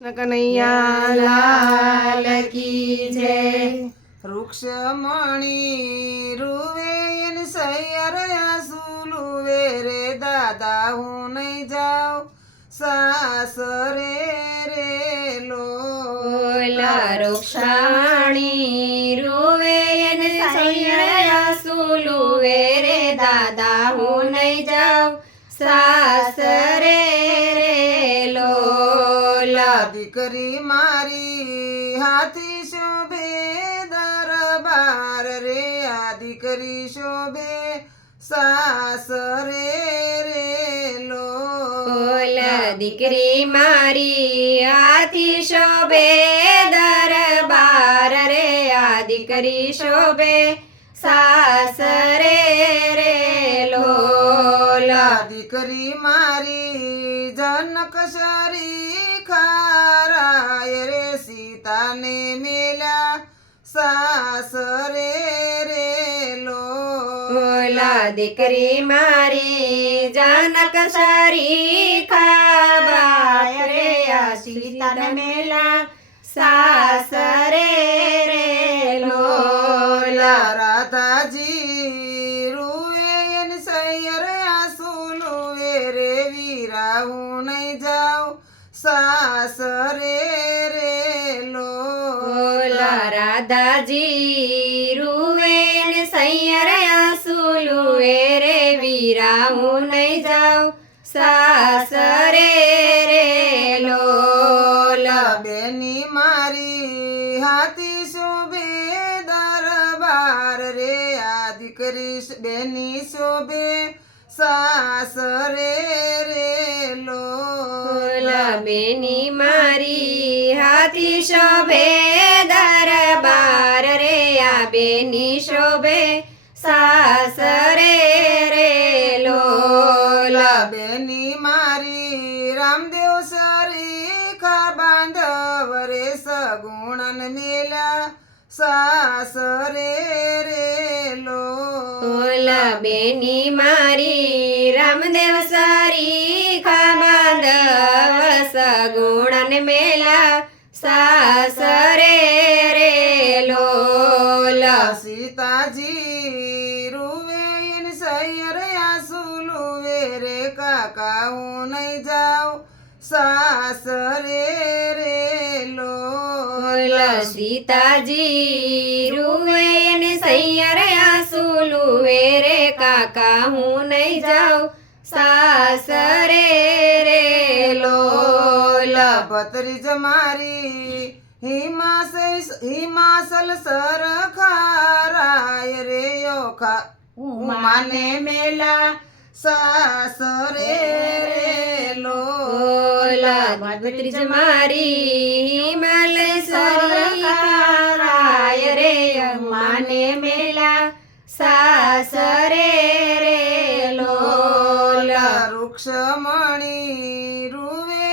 કનૈયા લાલ કી જય। વૃક્ષમણી રૂવે એન સૈયર સુલુવે રે દાદા હું નહીં જાઉં સાસરે રે ઓલા વૃક્ષમણી રૂવે એન સૈયર સુલુવે રે દાદા હું નહીં જાઉં સાસરે રે લોલા। દીકરી મારી હાથી શોભે દરબાર રે આ દીકરી શોભે સાસરે રે ઓલા દીકરી મારી હાથી શોભે દરબાર રે આ દીકરી શોભે સાસરે રે લોલા। દીકરી મારી જનક ખારાય રે સીતાને મેલ્યા સાસરે રે ઓલા દીકરી મારી જાનક સારી ખાબાય રે આ સીતાને મેલા સાસરે રે લોલા। રાધાજી રૂએ એન સૈયર આંસુ લુવે રે વીરા હું નહીં જાઉં સાસરે રે ઓલા રાધાજી રૂવે ને સૈયર આંસુ લુવે રે વીરા હું નહીં જાઉં સાસરે રે લોલા। બેની મારી હાથી શોભે દરબાર રે આ દીકરી બેની શોભે સાસરે રે લોલા। બેની મારી હાથી શોભે દરબાર રે આ બેની શોભે સાસરે રે લોલા। બેની મારી રામદેવ સરીખા બાંધવ રે સગુણન મેલા સાસરે રે ઓલા બેની મારી રામદેવ સારી ખાબાંધવ સગુણન મેલા સાસરે રે લોલા। સીતાજી રૂવે એન સૈયર આંસુ લુવે રે કાકા હું નહીં જાઉં સાસરે રે લોલા। સીતાજી રૂવે ને સૈયર આંસુ લુવે રે કાકા હું નહીં જાઉં સાસરે રે લોલા। ભત્રીજ મારી હિમાસલ સરખારાય રે યોખા ઉમાને મેલા સાસરે રે લોલા। ભત્રીજ મારી હિમાલ સરખારાય રે માને મેલા સાસરે રે લોલા। વૃક્ષમણી રૂવે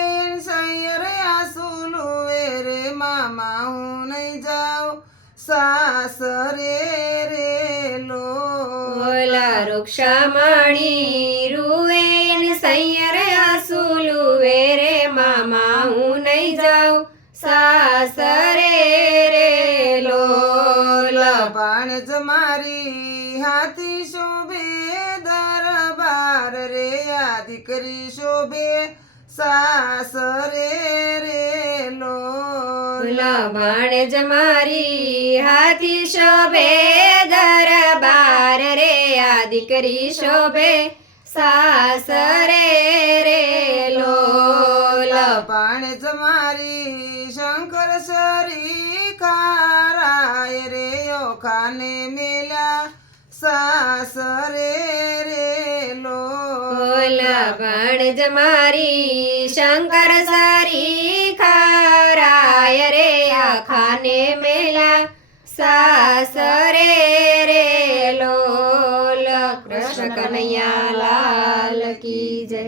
સૈયર આંસુ લુવે રે મામા હું નહીં જાઉં સાસરે રે લોલા। વૃક્ષમણી રૂવે સૈયર આંસુ લુવે રે મામા હું નહીં જાઉં સાસરે રે લોલા। ભાણેજ મારી હાથી શોભે દરબાર રે આ દીકરી શોભે સાસરે રે લોલા। ભાણેજ મારી હાથી શોભે દરબાર રે આ દીકરી શોભે સાસરે રે લોલા। ભાણેજ મારી શંકર સરીખારાય રે ઓખાને મેલ્યા સાસરે રે લોલા। ભાણેજ મારી શંકર સારી ખારાય રે આખાને મેલા સાસરે રે લોલા। કૃષ્ણ કનૈયા લાલ કી જય।